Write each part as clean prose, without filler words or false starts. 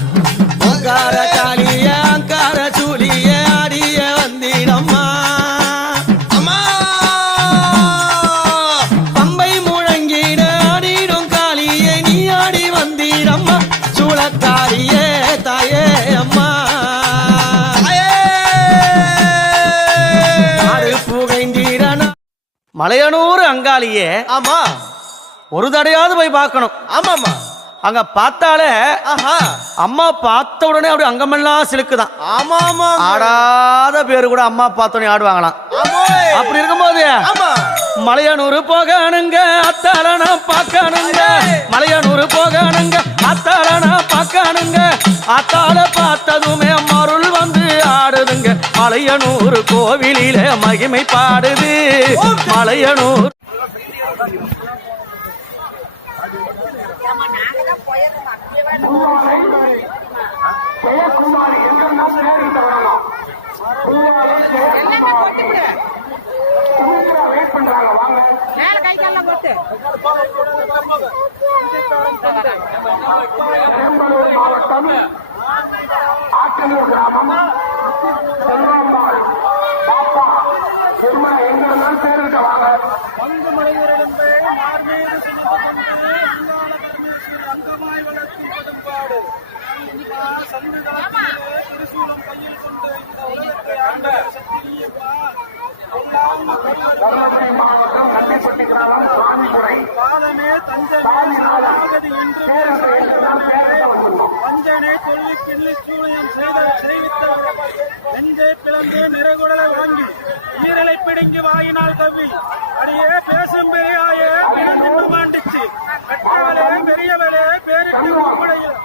அங்கார காளிய அங்கார சூலிய ஆடிய வந்திடம்மா அம்மா பம்பை முழங்கிட ஆடிடும் காளியே நீ ஆடி வந்திடம்மா சூளக்காரியே தாயே அம்மா ஆடு புகைந்திடனா மலையனூர் அங்காளியே ஆமா ஒரு தடையாவது போய் பார்க்கணும் ஆமாமா அங்க பார்த்தாலே அம்மா பார்த்த உடனே அப்படி அங்கமெல்லாம் சிலுக்குதான் ஆமா ஆமா ஆடாத பேரு கூட அம்மா பார்த்தோன்னே ஆடுவாங்களாம் அப்படி இருக்கும்போது மலையனூர் போகணுங்க அத்தாளனா பார்க்கணுங்க மலையனூர் போகணுங்க அத்தாளனா பார்க்கணுங்க அத்தாள பார்த்ததுமே மருள் வந்து ஆடுதுங்க மலையனூர் கோவிலில மகிமை பாடுது மலையனூர் ஜெயக்குமாரி எங்க நேரிட்ட வரணும் வெயிட் பண்றாங்க வாங்க பெரம்பலூர் மாவட்டம் ஆற்றலூர் கிராமம் செல்வாம்பாள் பாப்பா திருமணம் எங்க இருந்தாலும் சேர்ந்துட்ட வாங்க அங்கமாய் வளர்ச்சி படும்பாடு திருசூலம் கையில் கொண்டு இந்த உலகத்தை ஆண்ட சக்தியப்பா தருமபுரி மாவட்டம் கண்டிப்பட்டி கிராமம் சுவாமிபுரை பாலமே தஞ்சை என்று வஞ்சனை கொல்லி கிள்ளி சூழியம் செய்வித்த நெஞ்சை பிளந்து நிறைகுடலை வாங்கி ஈரலை பிடுங்கி வாயினால் தவி அடியே பேசும் பெரியாயே பிறந்து மாண்டிச்சு கட்டவளே பெரியவளே பேருக்கு உப்படையில்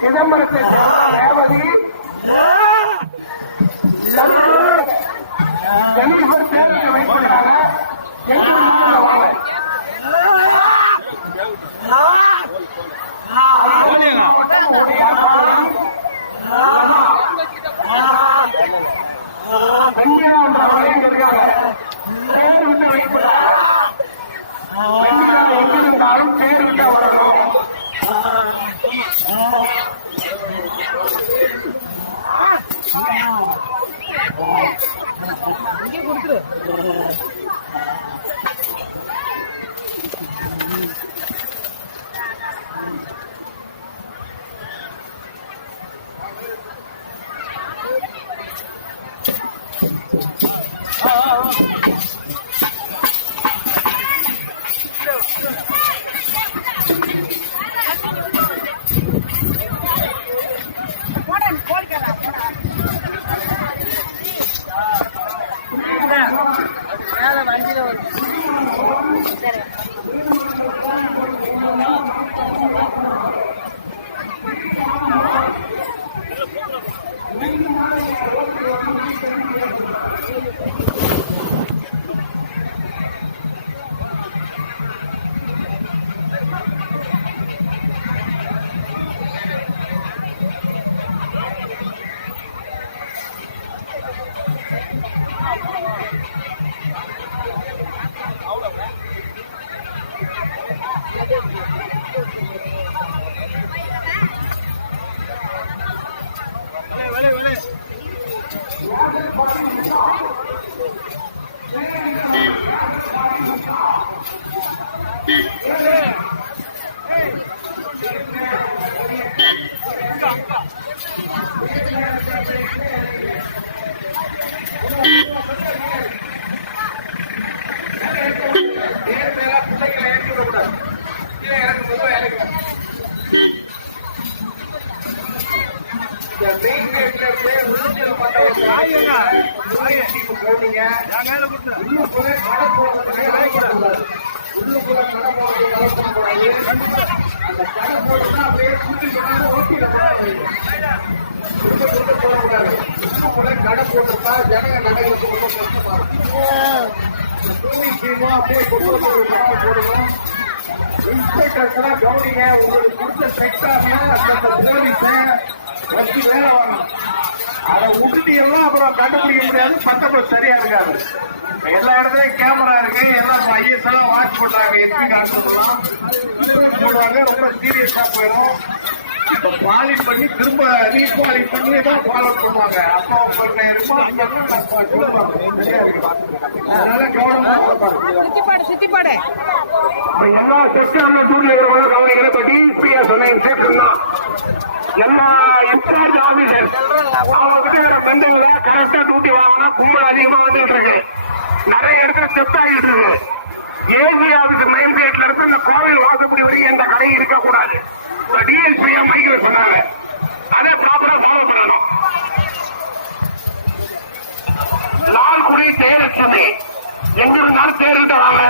சிதம்பரத்தை ரேவதி வைக்கிறாங்க பேர் விட்டு வைக்கிறாங்க எங்க இருந்தாலும் பேர் விட்டு வரணும் கடை போட்டிருப்பா ஜனங்க நடைகளுக்கு ரொம்ப கஷ்டமா போடுவோம். இன்ஸ்பெக்டர்ஸ்லாம் கவனிங்க, உங்களுக்கு கொடுத்த செக்டார்ல அந்த போலீஸை வச்சு வேலை வரணும். அதை விட்டுட்டீங்கன்னா அப்புறம் கண்டுபிடிக்க முடியாது, பத்தப்ப சரியா இருக்காது. எல்லா இடத்துலயும் கேமரா இருக்கு, எல்லாம் ஐஎஸ் எல்லாம் வாட்ச் பண்றாங்க, எஸ்பி காட்டுலாம் போடுவாங்க. ரொம்ப சீரியஸா போயிடும். இப்ப பாலிஷ் பண்ணி திரும்ப ரீபாலிஷ் பண்ணி தான் ஃபாலோ பண்ணுவாங்க. அப்போ அதனால கவனமா சுத்திப்பாடு எல்லா செக்டர்ல டூர்ல இருக்கிறவங்க கவனிக்கிற இப்ப டிஎஸ்பியா சொன்னா எல்லா இன்சார்ஜ் ஆபீசர் அவங்க கிட்ட பந்தங்களை கரெக்டா டூட்டி வாங்கினா கும்பல் அதிகமா வந்துட்டு இருக்கு. நிறைய இடத்துல செப்ட் ஆகிட்டு இருக்கு. ஏசி ஆபீசர் மெயின் கேட்ல இருந்து இந்த கோவில் வாசப்படி வரைக்கும் எந்த கடையும் இருக்க கூடாது. டிஎஸ்பியா மைக்கில் சொன்னாங்க. அதை ப்ராப்பரா ஃபாலோ பண்ணணும். லால்குடி ஜெயலட்சுமி எங்க இருந்தாலும் தேர்தல் வாங்க.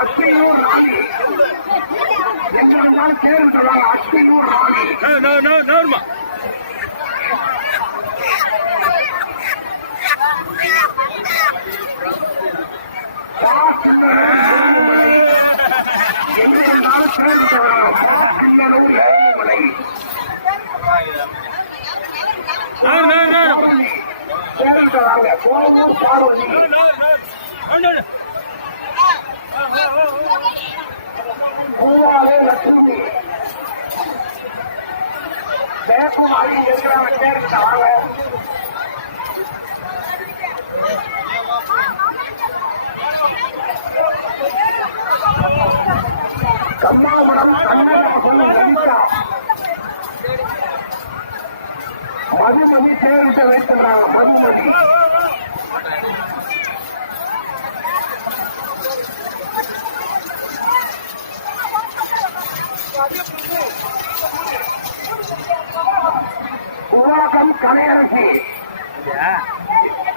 அஸ்தியூர் ராணி எங்க இருந்தாலும் தேர்வு சொல்றாங்க. அஸ்தியூர் ராணி எங்க இருந்தாலும் தேர்வு சொல்றாங்க. ஏழுமலை தேர்வு சொல்றாங்க. கோவூர் பார்வதி பூவாலே லட்சுமி ஜெயக்குமாரி இருக்கிறாங்க. தேர்வு வாங்க. கம்மாவரம் கண்ணதாசன் லலிதா மதுமதி தேர்விட்ட வைக்கிறாங்க. மதுமதி குவாக்கம் கலையரசி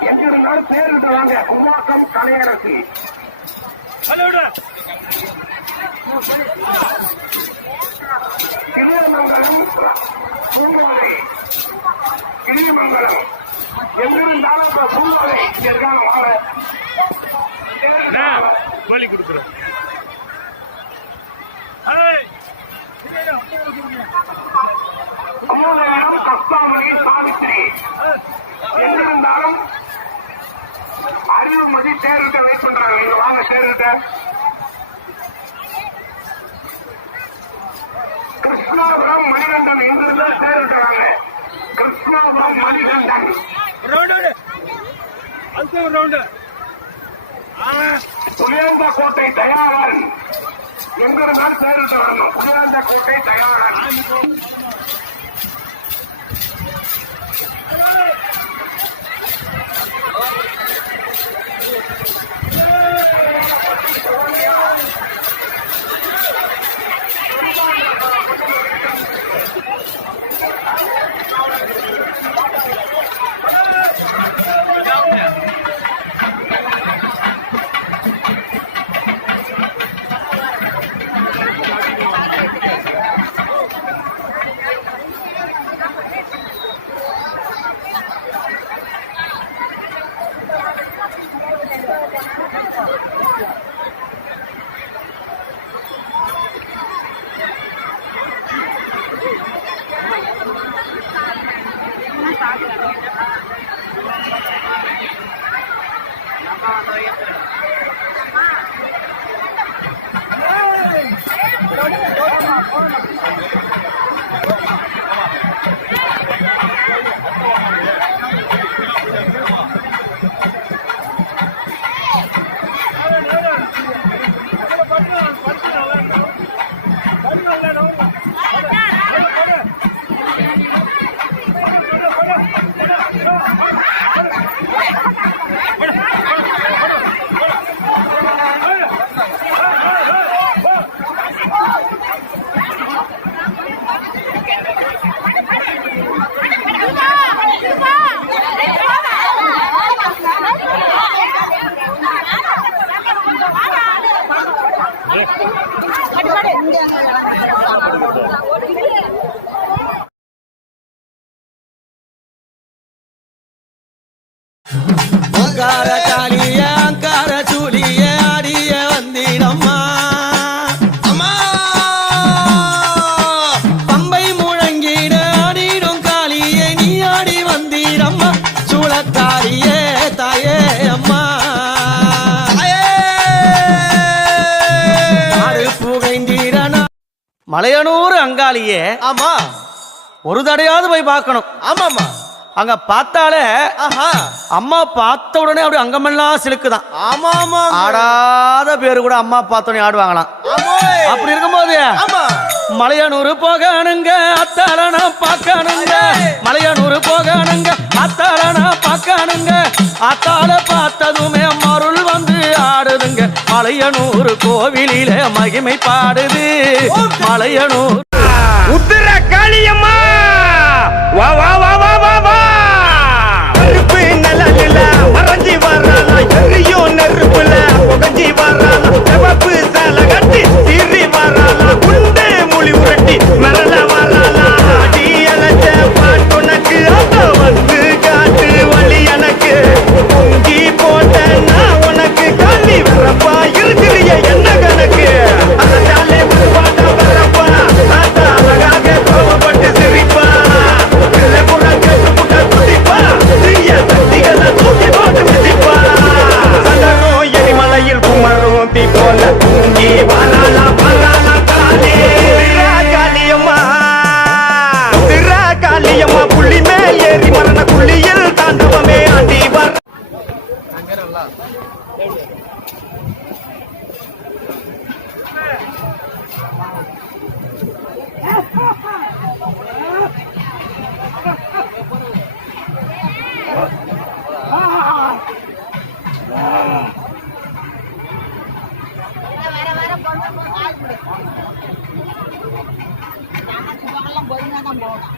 எங்க இருந்தாலும் பேர் விட்டுறாங்க. குவாக்கம் கலையரசி கிளிமங்கலம் பூங்கோதை கிளிமங்கலம் எங்கிருந்தாலும் இப்ப பூங்கோதை இங்க இருக்காங்க. வாழ பலி கொடுக்கிறோம். அம்மாவரம் கஸ்தாமரை சாவித்திரி எங்கிருந்தாலும் அறிவுமதி தேர்விட்ட வெயிட் பண்றாங்க. இங்க வாங்க தேர்விட்ட. கிருஷ்ணாபுரம் மணிகண்டன் எங்கிருந்தா தேர்விட்டாங்க. கிருஷ்ணாபுரம் மணிகண்டன் புளியந்தா கோட்டை தயாரன் எங்க இருந்தாலும் தேடிட்டு வரணும். சிறந்த கோட்டை தயாராக அங்கார காளிய அங்கார சூலிய ஆடிய வந்திடம்மா அம்மா பம்பை முழங்கிட ஆடிடும் காளியே நீ ஆடி வந்திடம்மா சூளக்காரியே தாயே அம்மா ஆறு புகைந்தீரனா மலையனூர் அங்காளியே ஆமா ஒரு தடையாவது போய் பார்க்கணும். ஆமாமா அங்க பார்த்தாலே அம்மா பார்த்த உடனே அப்படி அங்கமெல்லாம் சிலுக்குதான். ஆமா ஆமா ஆடாத பேரு கூட அம்மா பார்த்தோன்னே ஆடுவாங்களாம். அப்படி இருக்கும்போது மலையனூர் போகணுங்க அத்தாளனா பார்க்கணுங்க மலையனூர் போகணுங்க அத்தாளனா பார்க்கணுங்க அத்தாள பார்த்ததுமே மருள் வந்து ஆடுதுங்க மலையனூர் கோவிலில மகிமை பாடுது மலையனூர் உத்திர காளியம்மா வா வா வா வா வா வா நெருப்பு நிழலில மறைஞ்சி வர்றாளா எரியும் நெருப்புல புகஞ்சி வர்றாளா சிவப்பு சேலை கட்டி சீறி வர்றாளா குண்டு மொழி உரட்டி மிரள வர்றாளா அடி அழைச்ச பாட்டுனக்கு அத வந்து காட்டு வழி எனக்கு பொங்கி போட்ட நான் உனக்கு காலி வரப்பா இருக்கிறிய என்ன கணக்கு அதாலே பாட்ட வரப்பா ஆத்தா அழகாக கோவப்பட்டு சிரிப்பா எரிமலையில் குமரும் தீ போல தூங்கி வராளா வராளா காளி காளியம்மா காளியம்மா புள்ளி மேல் ஏறி மரண புள்ளியில் தாண்டவமே ஆடி வர வர போய் தான் போகணும்.